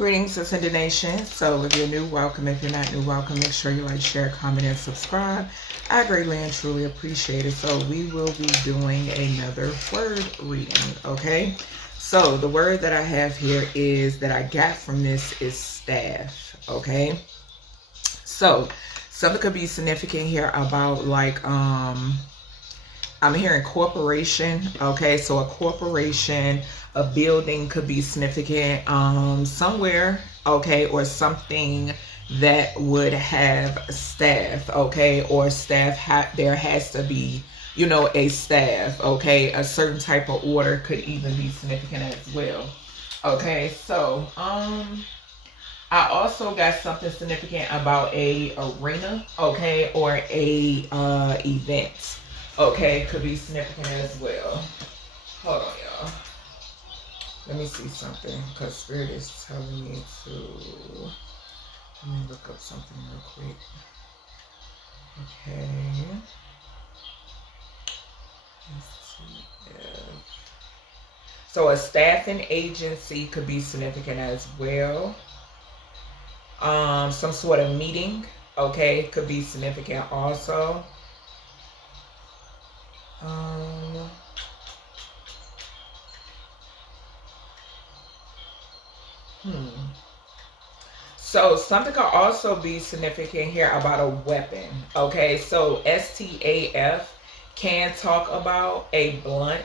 Greetings, Ascended Nation. So if you're new, welcome. If you're not new, welcome. Make sure you like, share, comment, and subscribe. I greatly and truly appreciate it. So we will be doing another word reading, okay? So the word that I have here is that I got from this is staff, okay? So something could be significant here about like, I'm hearing corporation, okay? So a corporation, a building could be significant somewhere, okay? Or something that would have staff, okay? Or staff, there has to be, you know, a staff, okay? A certain type of order could even be significant as well, okay? So, I also got something significant about a arena, okay? Or a event. Okay, could be significant as well. Hold on, y'all. Let me see something, because Spirit is telling me to... Let me look up something real quick. Okay. So a staffing agency could be significant as well. Some sort of meeting, okay, could be significant also. So something could also be significant here about a weapon, okay? So STAF can talk about a blunt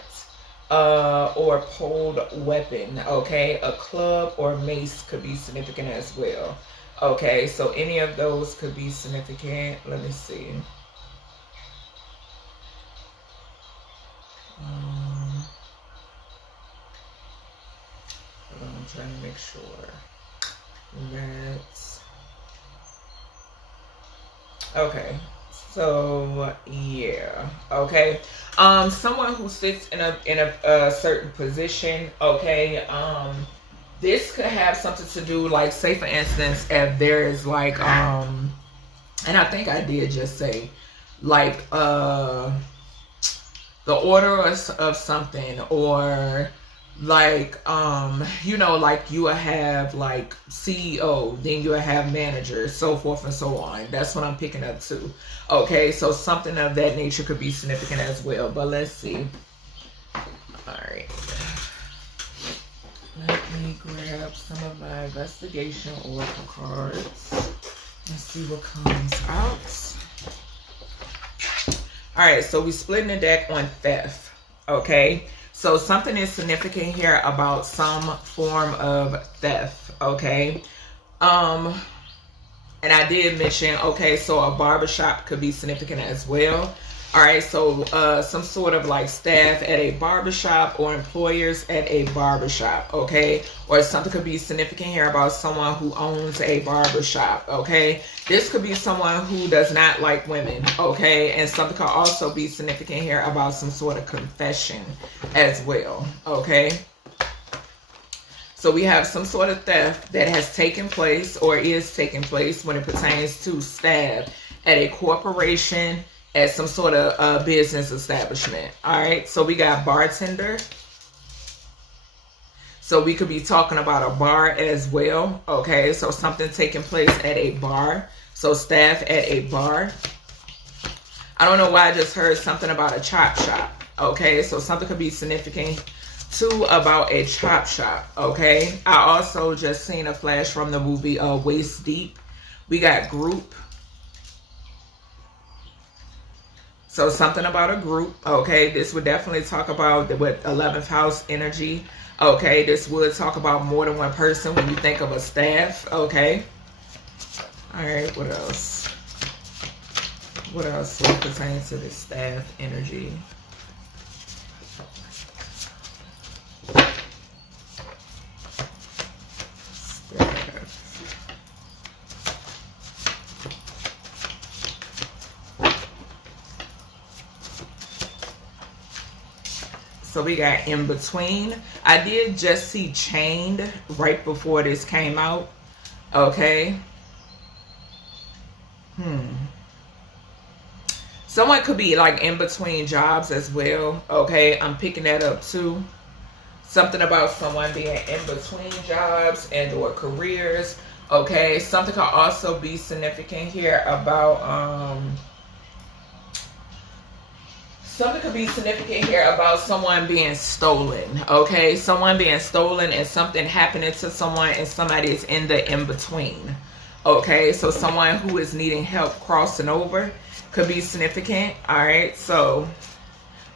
or pulled weapon, okay? A club or mace could be significant as well, okay? So any of those could be significant. Let me see. I'm trying to make sure that's okay. So yeah, okay. Someone who sits in a certain position, okay. This could have something to do, like, say for instance, if there is like and I think I did just say like the order of something, or like you know, like you will have like CEO, then you will have managers, so forth and so on. That's what I'm picking up too, okay? So something of that nature could be significant as well. But let's see. All right, let me grab some of my investigation oracle cards. Let's see what comes out. All right, so we're splitting the deck on theft, okay? So something is significant here about some form of theft, okay? And I did mention, okay, so a barbershop could be significant as well. All right, so some sort of like staff at a barbershop or employers at a barbershop, okay? Or something could be significant here about someone who owns a barbershop, okay? This could be someone who does not like women, okay? And something could also be significant here about some sort of confession as well, okay? So we have some sort of theft that has taken place or is taking place when it pertains to staff at a corporation, at some sort of business establishment. All right, so we got bartender. So we could be talking about a bar as well, okay? So something taking place at a bar. So staff at a bar. I don't know why I just heard something about a chop shop, okay? So something could be significant too about a chop shop, okay? I also just seen a flash from the movie Waist Deep. We got group. So something about a group, okay? This would definitely talk about with 11th house energy, okay? This would talk about more than one person when you think of a staff, okay? All right, what else? What else would pertain to the staff energy? So we got in between. I did just see chained right before this came out. Okay. Someone could be like in between jobs as well. Okay. I'm picking that up too. Something about someone being in between jobs and or careers. Okay, something could also be significant here about something could be significant here about someone being stolen. Okay, someone being stolen and something happening to someone and somebody is in the in-between. Okay, so someone who is needing help crossing over could be significant. All right, so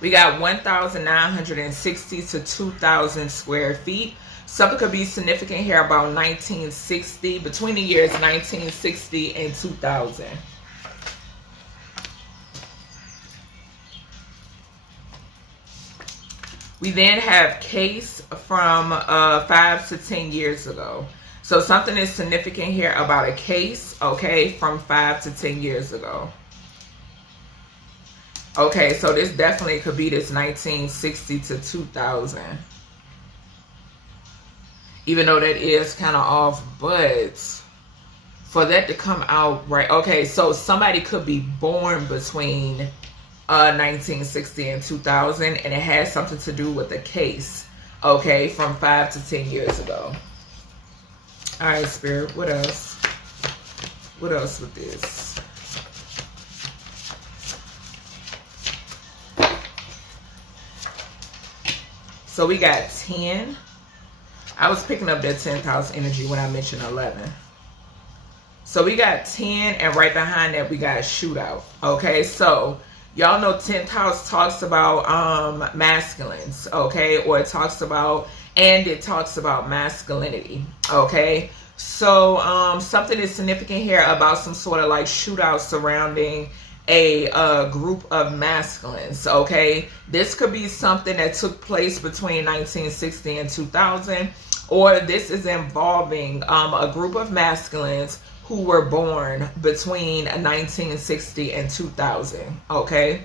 we got 1,960 to 2,000 square feet. Something could be significant here about 1960, between the years 1960 and 2000. We then have case from 5 to 10 years ago. So something is significant here about a case, okay, from 5 to 10 years ago. Okay, so this definitely could be this 1960 to 2000. Even though that is kind of off, but for that to come out right. Okay, so somebody could be born between 1960 and 2000, and it has something to do with the case, okay, from 5 to 10 years ago. All right, Spirit, what else? What else with this? So we got 10. I was picking up that 10th house energy when I mentioned 11. So we got 10, and right behind that we got shootout. Okay, so y'all know 10th house talks about masculines, okay, or it talks about masculinity. Okay, so something is significant here about some sort of like shootout surrounding a group of masculines. Okay, this could be something that took place between 1960 and 2000, or this is involving a group of masculines who were born between 1960 and 2000. Okay,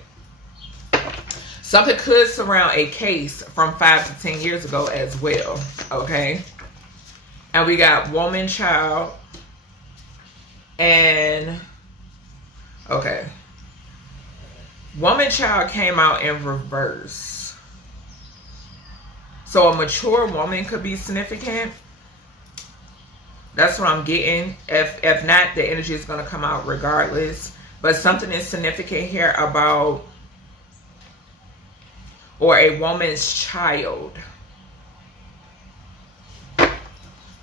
something could surround a case from 5 to 10 years ago as well. Okay, and we got woman, child, and okay, woman, child came out in reverse. So a mature woman could be significant. That's what I'm getting. If not, the energy is going to come out regardless. But something is significant here about, or a woman's child.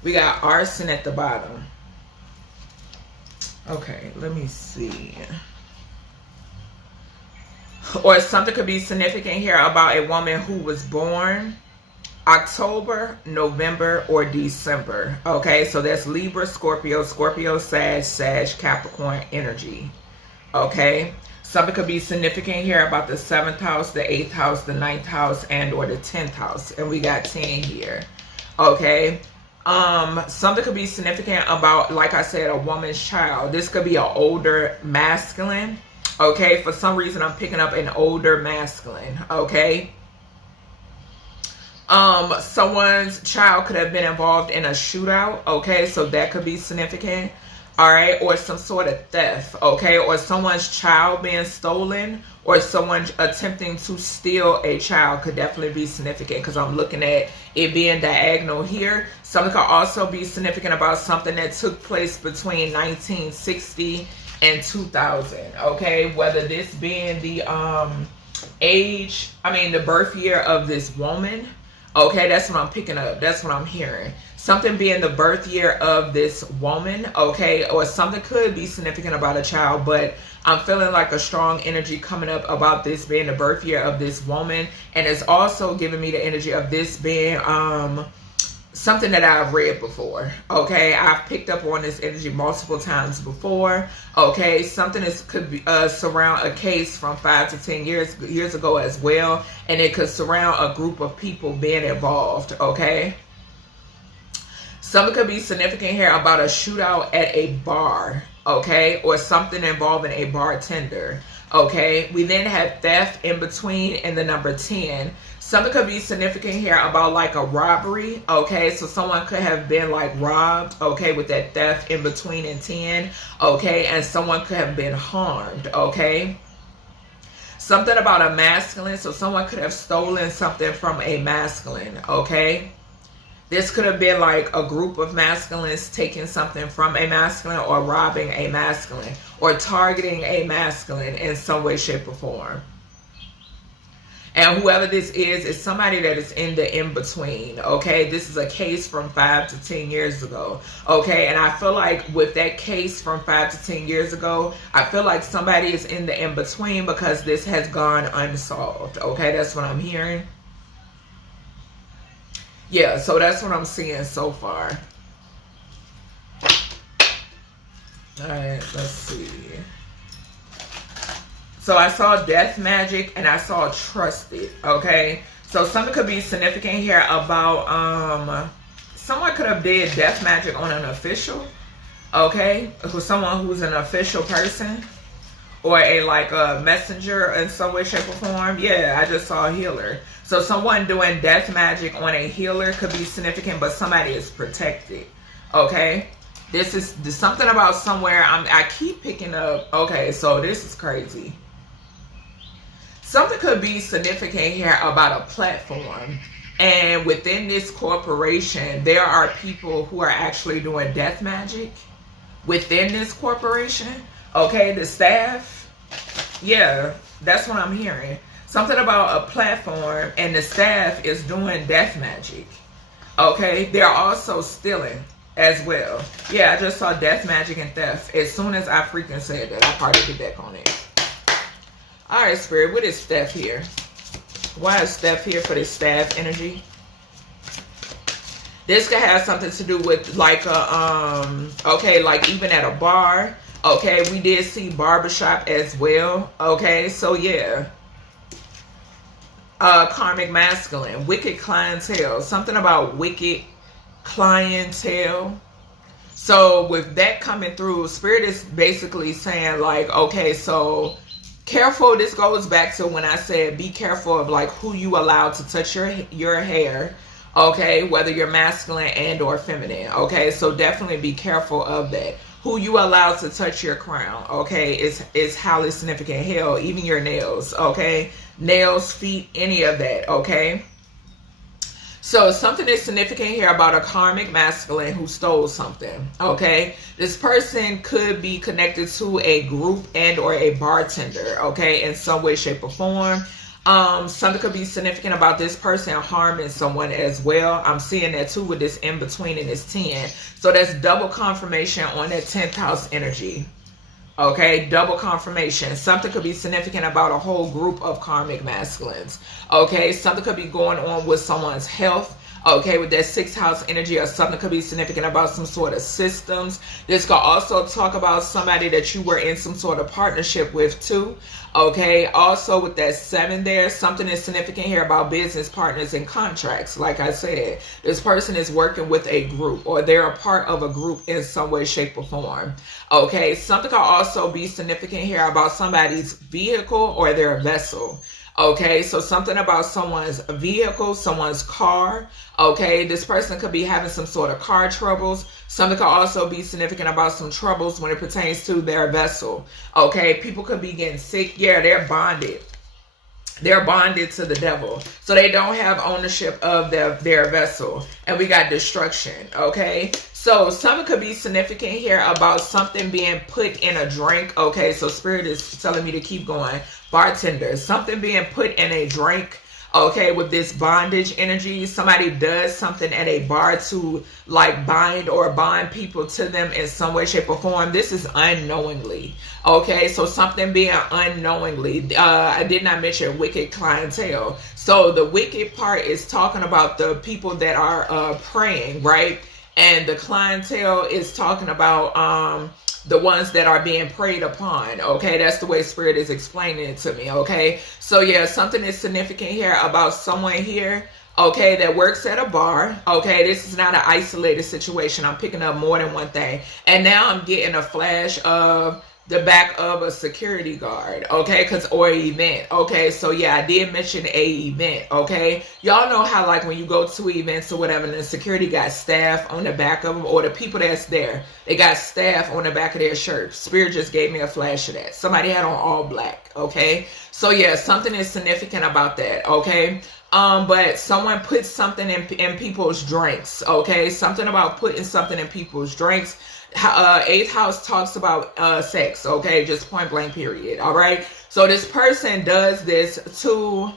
We got arson at the bottom. Okay, let me see. Or something could be significant here about a woman who was born October, November, or December. Okay, so that's Libra, Scorpio, Sag, Capricorn energy. Okay, something could be significant here about the 7th house, the 8th house, the 9th house, and or the 10th house. And we got 10 here. Okay, something could be significant about, like I said, a woman's child. This could be an older masculine. Okay, for some reason I'm picking up an older masculine. Okay, someone's child could have been involved in a shootout. Okay, so that could be significant. All right, or some sort of theft. Okay, or someone's child being stolen, or someone attempting to steal a child could definitely be significant, because I'm looking at it being diagonal here. Something could also be significant about something that took place between 1960 and 2000. Okay, whether this being the the birth year of this woman. Okay, that's what I'm picking up. That's what I'm hearing. Something being the birth year of this woman, okay, or something could be significant about a child, but I'm feeling like a strong energy coming up about this being the birth year of this woman, and it's also giving me the energy of this being something that I've read before. Okay, I've picked up on this energy multiple times before. Okay, something could be surround a case from 5 to 10 years ago as well, and it could surround a group of people being involved. Okay, something could be significant here about a shootout at a bar. Okay, or something involving a bartender. Okay, we then have theft in between and the number 10. Something could be significant here about like a robbery. Okay, so someone could have been like robbed, okay, with that theft in between and 10. Okay, and someone could have been harmed. Okay, Something about a masculine. So someone could have stolen something from a masculine, okay? This could have been like a group of masculines taking something from a masculine, or robbing a masculine, or targeting a masculine in some way, shape, or form. And whoever this is somebody that is in the in-between, okay? This is a case from 5 to 10 years ago, okay? And I feel like with that case from 5 to 10 years ago, I feel like somebody is in the in-between because this has gone unsolved, okay? That's what I'm hearing. Yeah, so that's what I'm seeing so far. All right, let's see. So I saw death magic and I saw trusted, okay? So something could be significant here about, someone could have did death magic on an official, okay? With someone who's an official person, or a messenger in some way, shape, or form. Yeah, I just saw a healer. So someone doing death magic on a healer could be significant, but somebody is protected, okay? This is something about somewhere. I keep picking up, okay, so this is crazy. Something could be significant here about a platform. And within this corporation, there are people who are actually doing death magic within this corporation. Okay, the staff. Yeah, that's what I'm hearing. Something about a platform and the staff is doing death magic. Okay, they're also stealing as well. Yeah, I just saw death magic and theft. As soon as I freaking said that, I parted the deck on it. All right, Spirit, what is Steph here? Why is Steph here for this staff energy? This could have something to do with like okay, like even at a bar. Okay, we did see barbershop as well. Okay, so yeah. Karmic masculine, wicked clientele. Something about wicked clientele. So with that coming through, Spirit is basically saying like, okay, so careful. This goes back to when I said be careful of like who you allow to touch your hair, okay, whether you're masculine and or feminine, okay? So definitely be careful of that. Who you allow to touch your crown, okay, is highly significant. Hell, even your nails, okay? Nails, feet, any of that, okay? So something is significant here about a karmic masculine who stole something, okay? This person could be connected to a group and or a bartender, okay, in some way, shape, or form. Something could be significant about this person harming someone as well. I'm seeing that too with this in between and this 10. So that's double confirmation on that 10th house energy. Okay, double confirmation. Something could be significant about a whole group of karmic masculines. Okay, something could be going on with someone's health. Okay, with that 6th house energy, or something could be significant about some sort of systems. This could also talk about somebody that you were in some sort of partnership with too. Okay, also with that 7 there, something is significant here about business partners and contracts. Like I said, this person is working with a group, or they're a part of a group in some way, shape, or form. Okay, something could also be significant here about somebody's vehicle or their vessel. Okay, so something about someone's vehicle, someone's car. Okay, this person could be having some sort of car troubles. Something could also be significant about some troubles when it pertains to their vessel. Okay, people could be getting sick. Yeah, they're bonded. They're bonded to the devil. So they don't have ownership of their vessel. And we got destruction. Okay, so something could be significant here about something being put in a drink. Okay, so Spirit is telling me to keep going. Bartender, something being put in a drink. Okay, with this bondage energy, somebody does something at a bar to like bind or bond people to them in some way, shape, or form. This is unknowingly. Okay, so something being unknowingly. I did not mention wicked clientele. So the wicked part is talking about the people that are praying, right? And the clientele is talking about the ones that are being preyed upon. Okay, that's the way Spirit is explaining it to me. Okay, so yeah, something is significant here about someone here, okay, that works at a bar. Okay, this is not an isolated situation. I'm picking up more than one thing. And now I'm getting a flash of the back of a security guard, okay, or event, okay. So yeah, I did mention a event, okay. Y'all know how like when you go to events or whatever, and the security got staff on the back of them, or the people that's there, they got staff on the back of their shirt. Spirit just gave me a flash of that. Somebody had on all black, okay. So yeah, something is significant about that, okay. But someone put something in people's drinks, okay. Something about putting something in people's drinks. Eighth house talks about sex, okay, just point blank period. All right, so this person does this to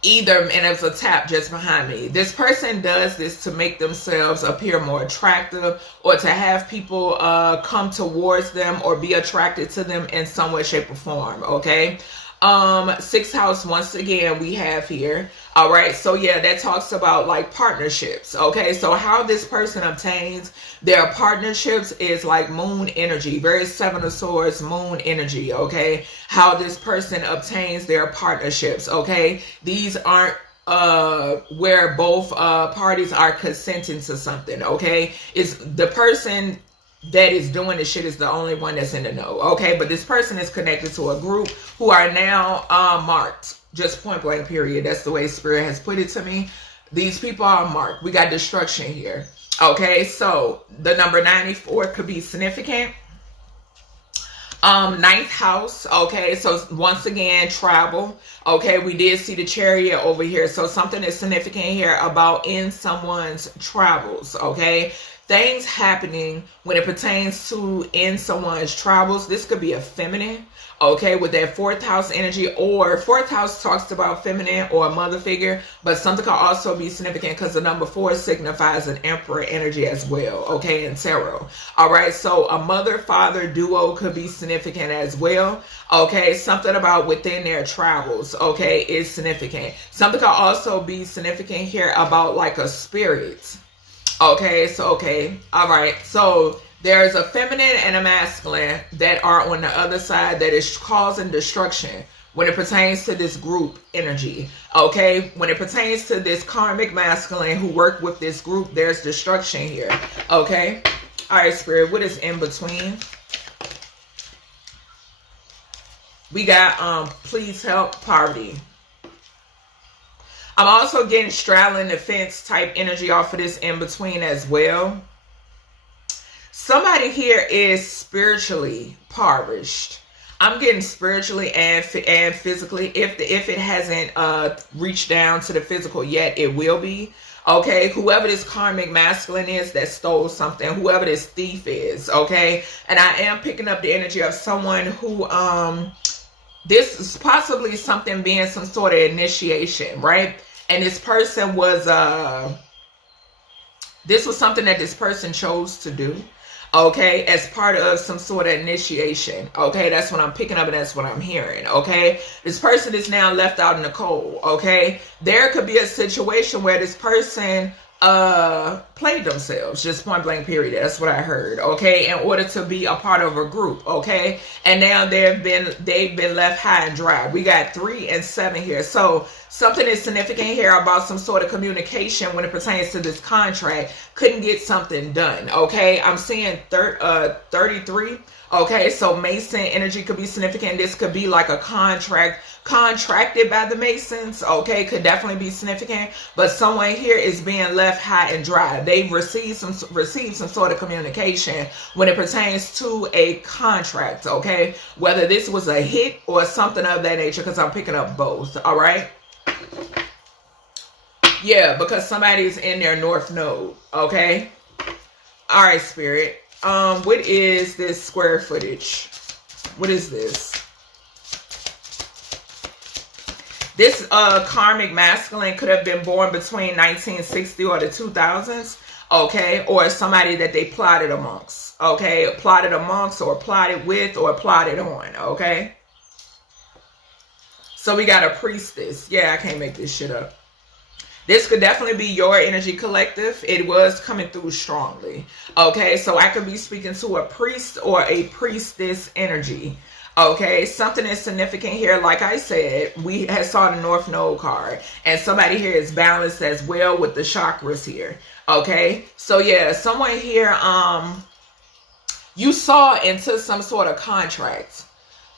either, and there's a tap just behind me, this person does this to make themselves appear more attractive, or to have people come towards them or be attracted to them in some way, shape, or form, okay. Sixth house, once again, we have here. All right, so yeah, that talks about like partnerships, okay. So how this person obtains their partnerships is like moon energy, very Seven of Swords, moon energy, okay. How this person obtains their partnerships, okay. These aren't where both parties are consenting to something, okay. It's the person that is doing this shit is the only one that's in the know, okay. But this person is connected to a group who are now marked, just point blank period. That's the way Spirit has put it to me. These people are marked. We got destruction here, okay. So the number 94 could be significant. Ninth house, okay. So once again, travel, okay. We did see the Chariot over here, so something is significant here about in someone's travels, okay. Things happening when it pertains to in someone's travels. This could be a feminine, okay, with that fourth house energy, or fourth house talks about feminine or a mother figure, but something could also be significant because the number 4 signifies an emperor energy as well, okay, in tarot. All right, so a mother-father duo could be significant as well, okay. Something about within their travels, okay, is significant. Something could also be significant here about like a spirit. Okay, so okay, all right. So there's a feminine and a masculine that are on the other side that is causing destruction when it pertains to this group energy. Okay, when it pertains to this karmic masculine who work with this group, there's destruction here. Okay, all right, Spirit, what is in between? We got please help, poverty. I'm also getting straddling the fence type energy off of this in between as well. Somebody here is spiritually impoverished. I'm getting spiritually and physically. If it hasn't reached down to the physical yet, it will be. Okay, whoever this karmic masculine is that stole something, whoever this thief is, okay? And I am picking up the energy of someone who this is possibly something being some sort of initiation, right? And this person was, this was something that this person chose to do, okay, as part of some sort of initiation, okay? That's what I'm picking up and that's what I'm hearing, okay? This person is now left out in the cold, okay? There could be a situation where this person played themselves, just point blank period. That's what I heard, okay, in order to be a part of a group, okay, and now they've been left high and dry. We got 3 and 7 here, so something is significant here about some sort of communication when it pertains to this contract. Couldn't get something done, okay. I'm seeing 33, okay, so Mason energy could be significant. This could be like a contracted by the Masons, okay, could definitely be significant. But someone here is being left high and dry. They've received some sort of communication when it pertains to a contract, okay, whether this was a hit or something of that nature, because I'm picking up both. All right, yeah, because somebody's in their north node, okay. All right, Spirit, what is this square footage? What is this? This karmic masculine could have been born between 1960 or the 2000s, okay, or somebody that they plotted amongst, okay, plotted amongst or plotted with or plotted on, okay. So we got a priestess. Yeah, I can't make this shit up. This could definitely be your energy collective. It was coming through strongly, okay. So I could be speaking to a priest or a priestess energy. Okay, something is significant here. Like I said, we had saw the North Node card, and somebody here is balanced as well with the chakras here. Okay, so yeah, someone here You saw into some sort of contract.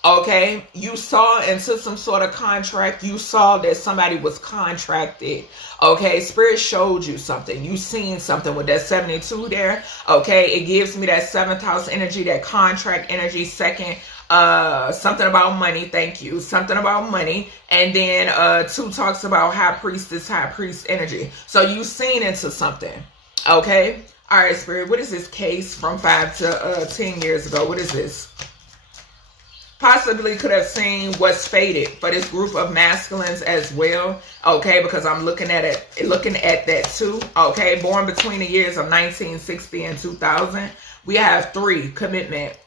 Okay, you saw into some sort of contract. You saw that somebody was contracted. Okay, Spirit showed you something. You seen something with that 72 there. Okay, it gives me that 7th house energy, that contract energy. Second, something about money. Thank you. Something about money. And then 2 talks about high priestess, high priest energy. So you seen into something. Okay. All right, Spirit. What is this case from 5 to 10 years ago? What is this? Possibly could have seen what's fated for this group of masculines as well. Okay, because I'm looking at that too. Okay, born between the years of 1960 and 2000. We have 3, commitment.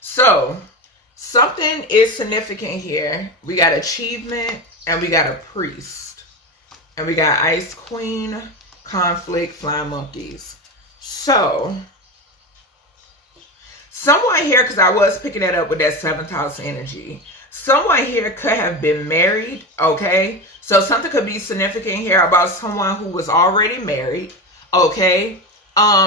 So something is significant here. We got achievement and we got a priest. And we got ice queen, conflict, flying monkeys. So someone here, because I was picking that up with that 7th house energy, someone here could have been married. Okay, so something could be significant here about someone who was already married. Okay,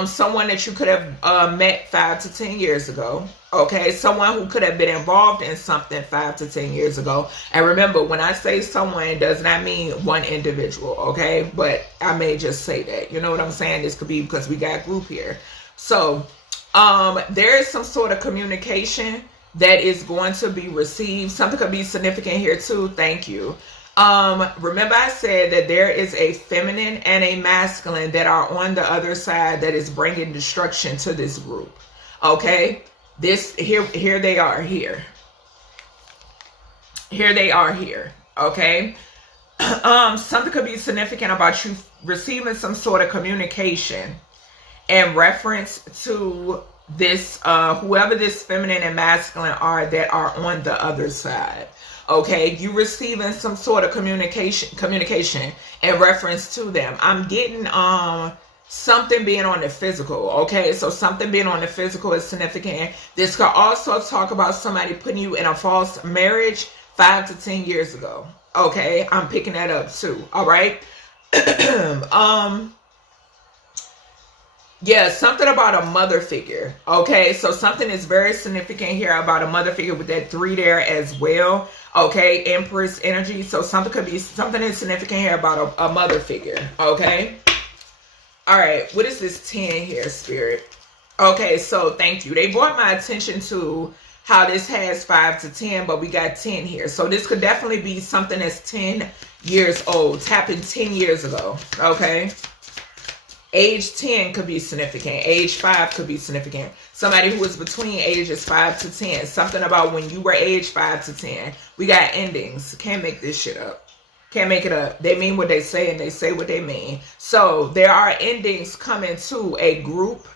someone that you could have met 5 to 10 years ago. Okay, someone who could have been involved in something 5 to 10 years ago. And remember, when I say someone, it does not mean one individual. Okay, but I may just say that. You know what I'm saying? This could be because we got group here. So there is some sort of communication that is going to be received. Something could be significant here too. Thank you. Remember I said that there is a feminine and a masculine that are on the other side that is bringing destruction to this group. Okay, this here they are here. Here they are here. Okay. Something could be significant about you receiving some sort of communication in reference to this, whoever this feminine and masculine are that are on the other side. Okay, you receiving some sort of communication in reference to them. I'm getting something being on the physical. Okay, so something being on the physical is significant. This could also talk about somebody putting you in a false marriage 5 to 10 years ago. Okay, I'm picking that up too. All right. Yeah, something about a mother figure. Okay, so something is very significant here about a mother figure with that 3 there as well. Okay, Empress energy. So something could be, something is significant here about a mother figure. Okay. All right, what is this 10 here, Spirit? Okay, so thank you. They brought my attention to how this has 5 to 10, but we got 10 here. So this could definitely be something that's 10 years old. It's happened 10 years ago. Okay. Age 10 could be significant. Age 5 could be significant. Somebody who is between ages 5 to 10. Something about when you were age 5 to 10. We got endings. Can't make this shit up. Can't make it up. They mean what they say and they say what they mean. So there are endings coming to a group.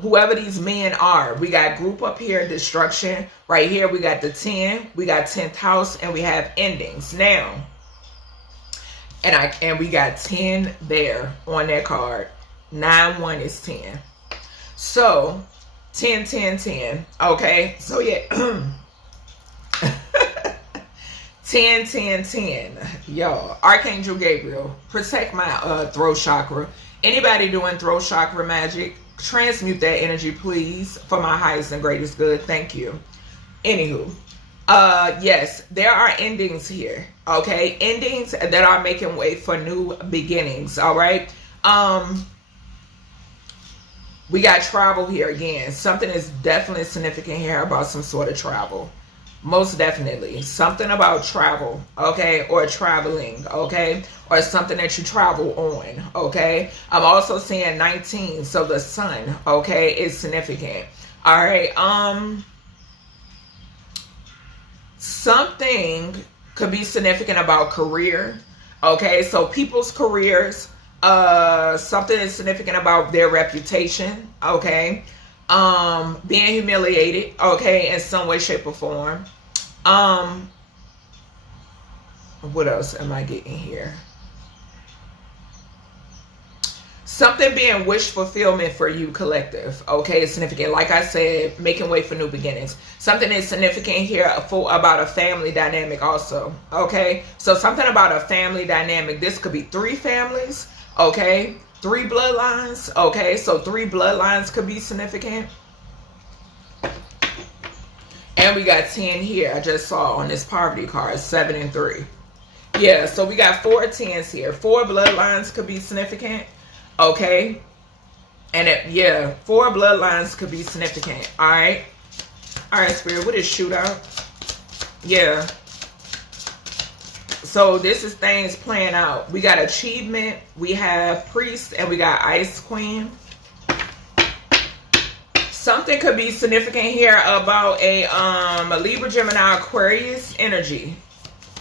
Whoever these men are. We got group up here, destruction. Right here we got the 10. We got 10th house and we have endings. Now, and we got 10 there on that card. 9-1 is 10. So 10, 10, 10. Okay. So yeah. 10, 10, 10. Y'all, Archangel Gabriel, protect my throat chakra. Anybody doing throat chakra magic, transmute that energy, please, for my highest and greatest good. Thank you. Anywho, yes, there are endings here. Okay. Endings that are making way for new beginnings. All right. We got travel here again. Something is definitely significant here about some sort of travel. Most definitely. Something about travel, okay? Or traveling, okay? Or something that you travel on, okay? I'm also seeing 19, so the sun, okay, is significant. All right. Something could be significant about career, okay? So people's careers. Something is significant about their reputation, okay? Being humiliated, okay, in some way, shape, or form. What else am I getting here? Something being wish fulfillment for you, collective, okay, is significant. Like I said, making way for new beginnings. Something is significant here about a family dynamic also, okay? So something about a family dynamic. This could be 3 families. Okay, 3 bloodlines. Okay, so 3 bloodlines could be significant. And we got 10 here. I just saw on this poverty card, 7 and 3. Yeah, so we got 4 10s here. 4 bloodlines could be significant. Okay. And yeah, 4 bloodlines could be significant. All right. All right, Spirit. What is shootout? Yeah. So this is things playing out. We got achievement. We have priest. And we got ice queen. Something could be significant here about a Libra, Gemini, Aquarius energy.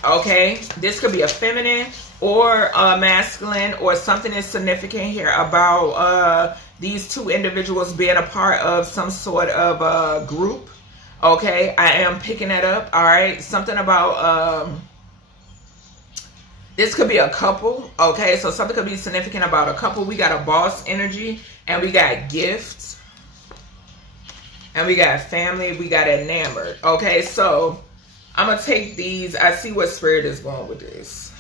Okay, this could be a feminine or a masculine, or something is significant here about these 2 individuals being a part of some sort of group. Okay, I am picking that up. All right, something about this could be a couple. Okay, so something could be significant about a couple. We got a boss energy, and we got gifts. And we got family, we got enamored. Okay, so I'm going to take these. I see what Spirit is going with this.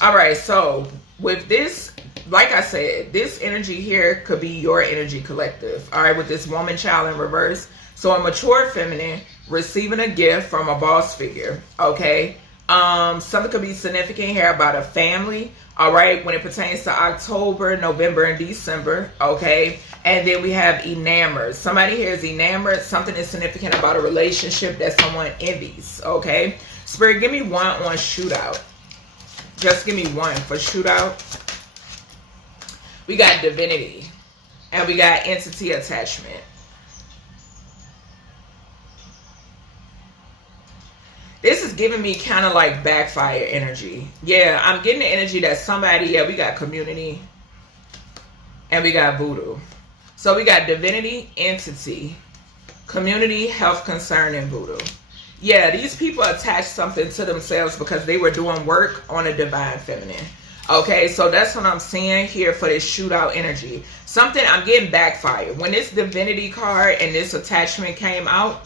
All right, so with this, like I said, this energy here could be your energy collective. All right, with this woman, child in reverse. So a mature feminine receiving a gift from a boss figure. Okay, something could be significant here about a family. All right, when it pertains to October, November, and December. Okay. And then we have enamored. Somebody here is enamored. Something is significant about a relationship that someone envies. Okay. Spirit, give me 1 on shootout. Just give me 1 for shootout. We got divinity. And we got entity attachment. This is giving me kind of like backfire energy. Yeah, I'm getting the energy that somebody, yeah, we got community. And we got voodoo. So we got divinity, entity, community, health concern, and voodoo. Yeah, these people attach something to themselves because they were doing work on a divine feminine. Okay, so that's what I'm seeing here for this shootout energy. Something, I'm getting backfire. When this divinity card and this attachment came out,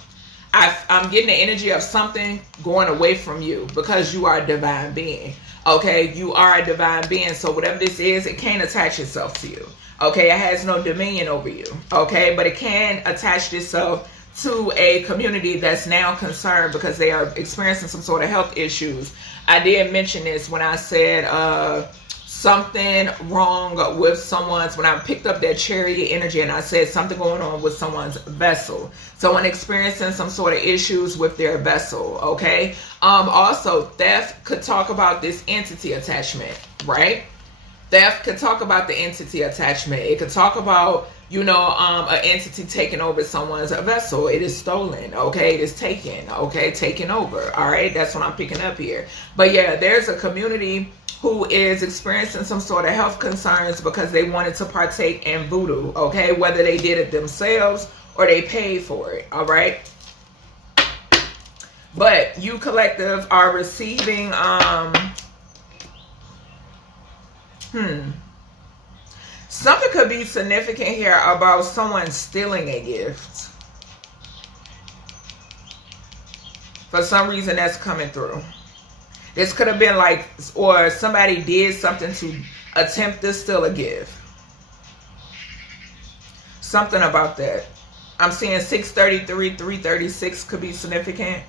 I'm getting the energy of something going away from you because you are a divine being. Okay, you are a divine being. So whatever this is, it can't attach itself to you. Okay, it has no dominion over you. Okay, but it can attach itself to a community that's now concerned because they are experiencing some sort of health issues. I did mention this when I said something wrong with someone's, when I picked up that chariot energy and I said something going on with someone's vessel. Someone experiencing some sort of issues with their vessel. Okay, also theft could talk about this entity attachment, right? Theft could talk about the entity attachment. It could talk about, you know, an entity taking over someone's vessel. It is stolen. Okay, it is taken. Okay, taken over. All right, that's what I'm picking up here. But yeah, there's a community who is experiencing some sort of health concerns because they wanted to partake in voodoo. Okay, whether they did it themselves or they paid for it. All right. But you collective are receiving something could be significant here about someone stealing a gift. For some reason that's coming through. This could have been like, or somebody did something to attempt to steal a gift. Something about that. I'm seeing 633, 336 could be significant.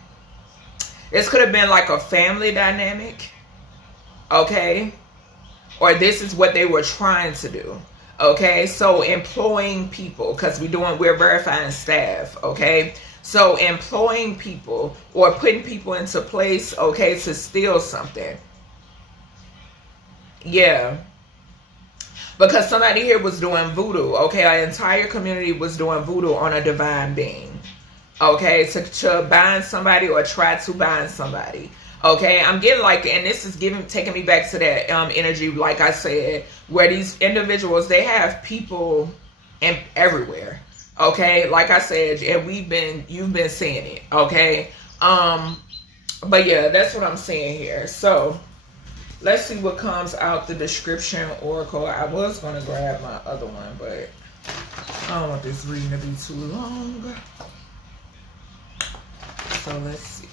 This could have been like a family dynamic. Okay. Or this is what they were trying to do. Okay, so employing people, because we're verifying staff. Okay, so employing people or putting people into place, okay, to steal something. Yeah, because somebody here was doing voodoo. Okay, our entire community was doing voodoo on a divine being. Okay, to bind somebody or try to bind somebody. Okay, I'm getting like, and this is taking me back to that energy, like I said, where these individuals, they have people everywhere. Okay, like I said, and you've been seeing it. Okay, but yeah, that's what I'm seeing here. So let's see what comes out the description oracle. I was gonna grab my other one, but I don't want this reading to be too long. So let's see.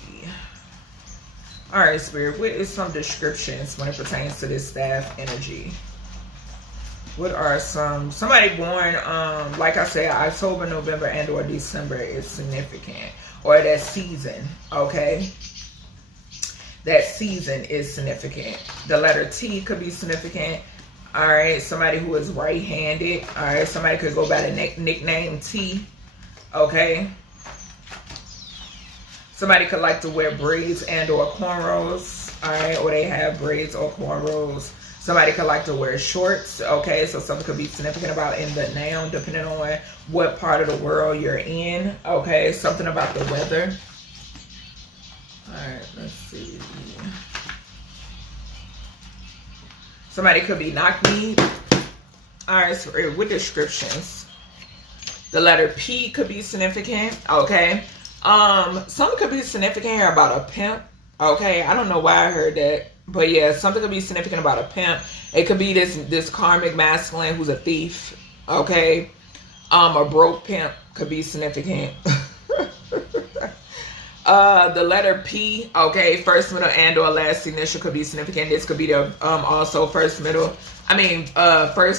All right, Spirit, what is some descriptions when it pertains to this staff energy? What are somebody born, like I said, October, November, and or December is significant. Or that season, okay? That season is significant. The letter T could be significant. All right, somebody who is right-handed. All right, somebody could go by the nickname T, okay? Somebody could like to wear braids and or cornrows, all right? Or they have braids or cornrows. Somebody could like to wear shorts, okay? So something could be significant about in the noun, depending on what part of the world you're in, okay? Something about the weather. All right, let's see. Somebody could be knock-kneed. All right, so with descriptions. The letter P could be significant, okay? Something could be significant here about a pimp, okay? I don't know why I heard that. But yeah, something could be significant about a pimp. It could be this karmic masculine who's a thief, okay? A broke pimp could be significant. The letter P, okay, first, middle, and or last initial could be significant. This could be the also first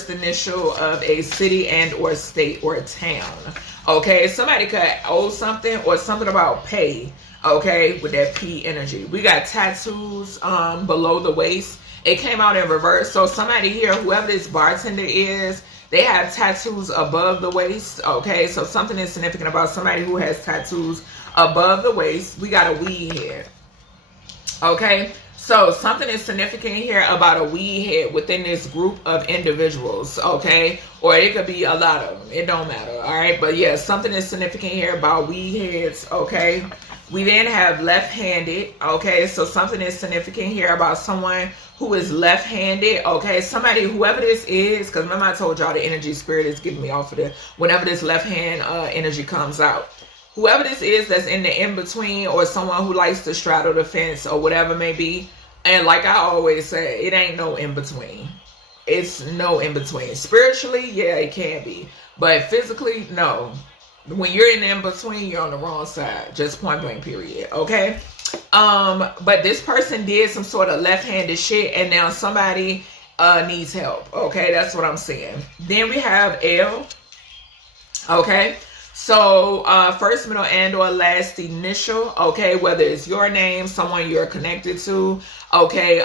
initial of a city and or state or town. Okay, somebody could owe something or something about pay. Okay, with that P energy. We got tattoos below the waist. It came out in reverse. So somebody here, whoever this bartender is, they have tattoos above the waist. Okay, so something is significant about somebody who has tattoos above the waist. We got a weed head. Okay, so something is significant here about a weed head within this group of individuals. Okay, or it could be a lot of them. It don't matter. All right, but yeah, something is significant here about weed heads. Okay. We then have left-handed, okay? So something is significant here about someone who is left-handed, okay? Somebody, whoever this is, because remember I told y'all the energy spirit is giving me off of whenever this left-hand energy comes out. Whoever this is that's in the in-between or someone who likes to straddle the fence or whatever may be. And like I always say, it ain't no in-between. It's no in-between. Spiritually, yeah, it can be. But physically, no. When you're in the in-between, you're on the wrong side. Just point blank, period. Okay? But this person did some sort of left-handed shit, and now somebody needs help. Okay? That's what I'm saying. Then we have L. Okay? So, first, middle, and or last initial, okay, whether it's your name, someone you're connected to, okay,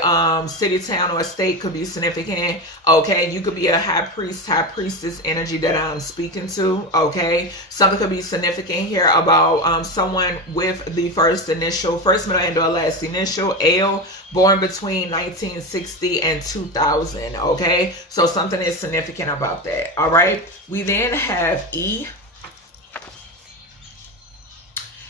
city, town, or state could be significant, okay, you could be a high priest, high priestess energy that I'm speaking to, okay, something could be significant here about someone with the first initial, first, middle, and or last initial, L, born between 1960 and 2000, okay, so something is significant about that, all right, we then have E.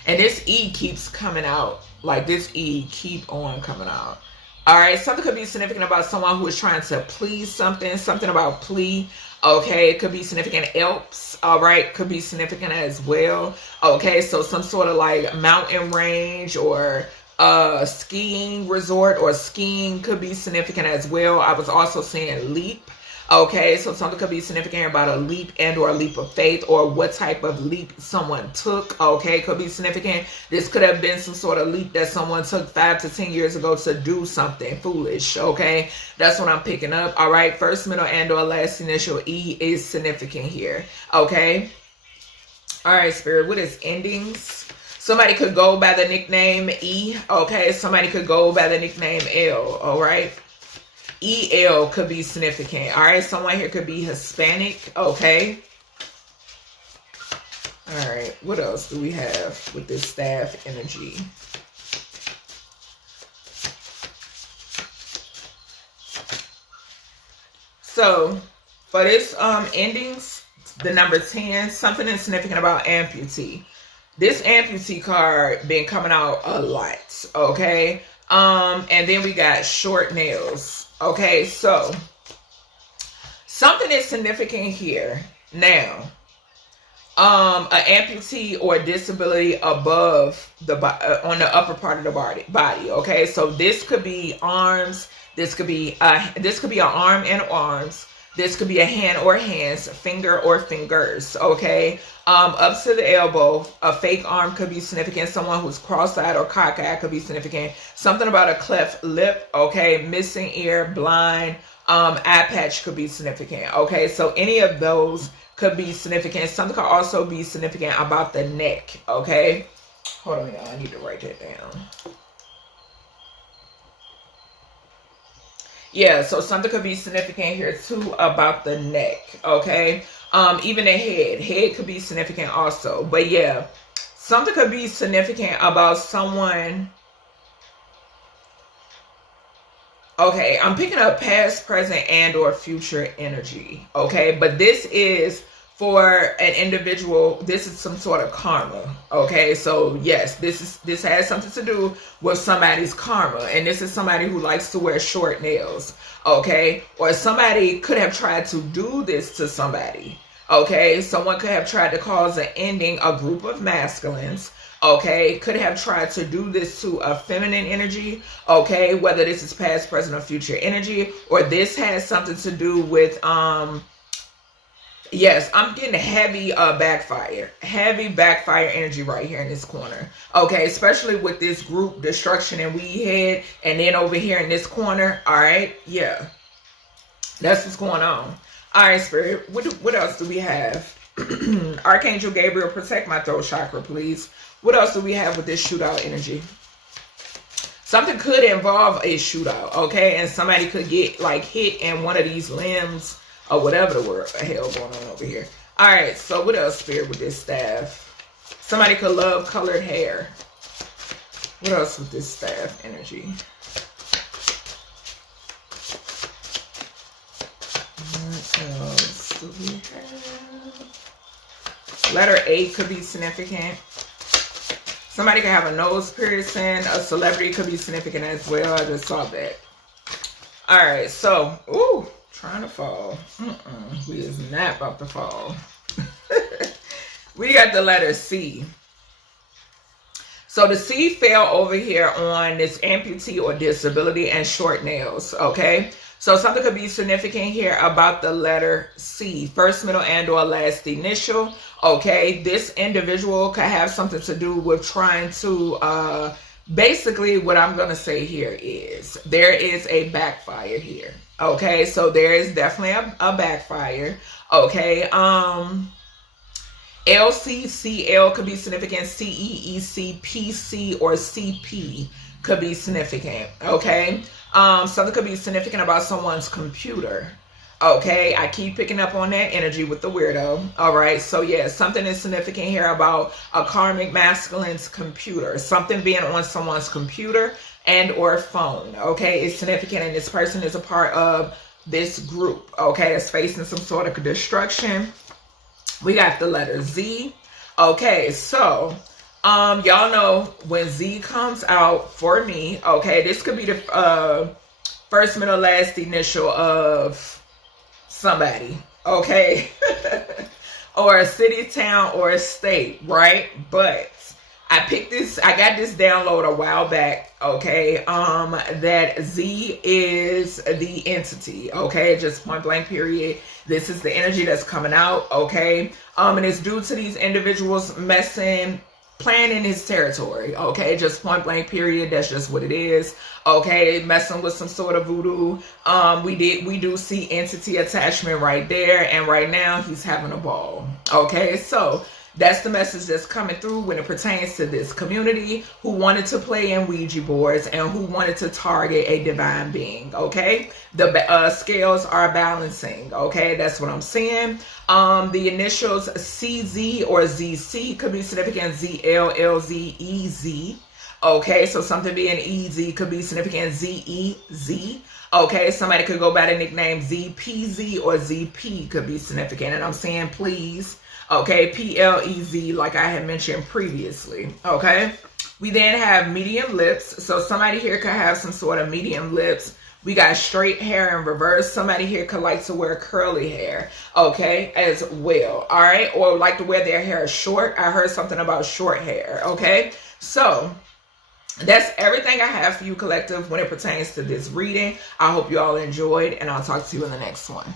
And this E keeps coming out. Like this E keep on coming out. All right. Something could be significant about someone who is trying to please something. Something about plea. Okay. It could be significant. Alps. All right. Could be significant as well. Okay. So some sort of like mountain range or skiing resort or skiing could be significant as well. I was also saying leap. Okay, so something could be significant about a leap and or a leap of faith or what type of leap someone took. Okay, could be significant. This could have been some sort of leap that someone took 5 to 10 years ago to do something foolish. Okay, that's what I'm picking up. All right, first, middle, and or last initial E is significant here. Okay, all right, Spirit, what is endings? Somebody could go by the nickname E. Okay, somebody could go by the nickname L. All right. EL could be significant. All right, someone here could be Hispanic. Okay. All right, what else do we have with this staff energy? So for this endings, the number 10, something is significant about amputee. This amputee card been coming out a lot. Okay. And then we got short nails. Okay, so something is significant here. Now, an amputee or disability above the on the upper part of the body. Okay, so this could be arms. This could be an arm and arms. This could be a hand or hands, finger or fingers, okay? Up to the elbow, a fake arm could be significant. Someone who's cross-eyed or cockeyed could be significant. Something about a cleft lip, okay? Missing ear, blind, eye patch could be significant. Okay, so any of those could be significant. Something could also be significant about the neck. Okay, hold on, y'all. I need to write that down. Yeah, so something could be significant here too about the neck. Okay, even the head could be significant also. But yeah, something could be significant about someone. Okay, I'm picking up past, present, and or future energy. Okay, but this is for an individual. This is some sort of karma. Okay, so yes, this has something to do with somebody's karma, and this is somebody who likes to wear short nails. Okay, or somebody could have tried to do this to somebody. Okay, someone could have tried to cause an ending, a group of masculines. Okay, could have tried to do this to a feminine energy. Okay, whether this is past, present, or future energy, or this has something to do with yes, I'm getting a heavy backfire energy right here in this corner. Okay, especially with this group destruction and we had, and then over here in this corner. All right, yeah, that's what's going on. All right, Spirit, what else do we have? Archangel Gabriel, protect my throat chakra, please. What else do we have with this shootout energy? Something could involve a shootout, okay? And somebody could get like hit in one of these limbs or whatever the hell going on over here. All right, so what else, Spirit, with this staff? Somebody could love colored hair. What else with this staff energy? What else do we have? Letter A could be significant. Somebody could have a nose piercing. A celebrity could be significant as well. I just saw that. All right, so, ooh, trying to fall. We is not about to fall. We got the letter C. So the C fell over here on this amputee or disability and short nails, okay? So something could be significant here about the letter C, first, middle, and or last initial. Okay, this individual could have something to do with trying to, basically what I'm going to say here is there is a backfire here. Okay, so there is definitely a backfire. Okay, LCCL could be significant. CEEC, PC, or CP could be significant. Okay, something could be significant about someone's computer. Okay, I keep picking up on that energy with the weirdo. All right, so yeah, something is significant here about a karmic masculine's computer. Something being on someone's computer and or phone. Okay, it's significant, and this person is a part of this group. Okay, it's facing some sort of destruction. We got the letter Z. Okay, so y'all know when Z comes out for me, okay, this could be the first, middle, last initial of somebody, okay? Or a city, town, or a state, right? But I picked this, I got this download a while back, okay? That Z is the entity, okay? Just point blank period. This is the energy that's coming out, okay? And it's due to these individuals playing in his territory, okay? Just point blank period. That's just what it is, okay? Messing with some sort of voodoo. We do see entity attachment right there, and right now he's having a ball, okay? So that's the message that's coming through when it pertains to this community who wanted to play in Ouija boards and who wanted to target a divine being, okay? The scales are balancing, okay? That's what I'm seeing. The initials CZ or ZC could be significant. ZLLZEZ, okay? So something being EZ could be significant. ZEZ, okay? Somebody could go by the nickname ZPZ or ZP could be significant. And I'm saying please, okay, PLEZ, like I had mentioned previously, okay? We then have medium lips. So somebody here could have some sort of medium lips. We got straight hair in reverse. Somebody here could like to wear curly hair, okay, as well, all right? Or like to wear their hair short. I heard something about short hair, okay? So that's everything I have for you, collective, when it pertains to this reading. I hope you all enjoyed, and I'll talk to you in the next one.